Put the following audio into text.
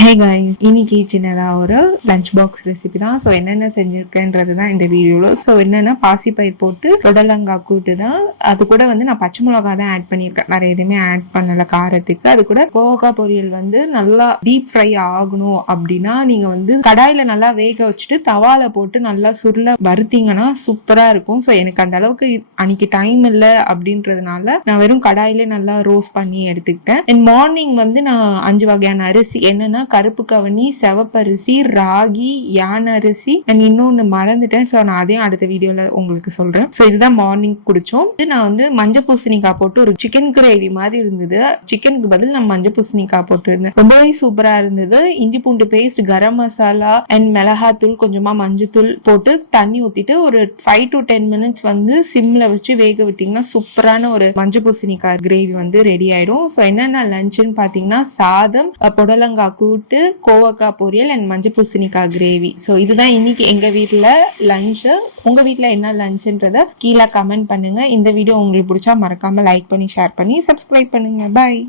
ஹே guys இன்னைக்கு சின்னதாக ஒரு லஞ்ச் பாக்ஸ் ரெசிபி தான். ஸோ என்னென்ன செஞ்சுருக்கேன்றது தான் இந்த வீடியோவில் ஸோ என்னென்னா பாசிப்பயிர் போட்டு புடலங்காய் கூட்டு தான். அது கூட வந்து நான் பச்சை மிளகா தான் ஆட் பண்ணியிருக்கேன். வேறு எதுவுமே ஆட் பண்ணலை காரத்துக்கு. அது கூட போகா பொரியல் வந்து நல்லா டீப் ஃப்ரை ஆகணும் அப்படின்னா நீங்கள் வந்து கடாயில் நல்லா வேக வச்சுட்டு தவால போட்டு நல்லா சுருள வறுத்தீங்கன்னா சூப்பராக இருக்கும். ஸோ எனக்கு அந்த அளவுக்கு அன்னைக்கு டைம் இல்லை அப்படின்றதுனால நான் வெறும் கடாயிலே நல்லா ரோஸ்ட் பண்ணி எடுத்துக்கிட்டேன். அண்ட் மார்னிங் வந்து நான் அஞ்சு வகையான அரிசி என்னென்னா கருப்பு கவனி சிவப்பரிசி ராகி யானை அரிசி அண்ட் இன்னொன்று மறந்துட்டேன். ஸோ நான் அதையும் அடுத்த வீடியோவில் உங்களுக்கு சொல்கிறேன் ஸோ இதுதான் மார்னிங் குடிச்சோம். இது நான் வந்து மஞ்சள் பூசணிக்காய் போட்டு ஒரு சிக்கன் கிரேவி மாதிரி இருந்தது. சிக்கனுக்கு பதில் நான் மஞ்சள் பூசணிக்காய் போட்டிருந்தேன். ரொம்பவே சூப்பராக இருந்தது. இஞ்சி பூண்டு பேஸ்ட் கரம் மசாலா அண்ட் மிளகாத்தூள் கொஞ்சமாக மஞ்சத்தூள் போட்டு தண்ணி ஊற்றிட்டு ஒரு ஃபைவ் டு டென் மினிட்ஸ் வந்து சிம்மில் வச்சு வேக விட்டிங்கன்னா சூப்பரான ஒரு மஞ்சள் பூசணிக்காய் கிரேவி வந்து ரெடி ஆயிடும். ஸோ என்னென்ன லஞ்சுன்னு பார்த்தீங்கன்னா சாதம் புடலங்காய் கூழ் கூட்டு கோவக்காய் பொரியல் அண்ட் மஞ்சள் பூசணிக்காய் கிரேவி ஸோ இதுதான் இன்னைக்கு எங்கள் வீட்டில் லஞ்சு உங்கள் வீட்டில் என்ன லஞ்சுன்றதை கீழே கமெண்ட் பண்ணுங்க. இந்த வீடியோ உங்களுக்கு பிடிச்சா மறக்காமல் லைக் பண்ணி ஷேர் பண்ணி சப்ஸ்கிரைப் பண்ணுங்கள் பாய்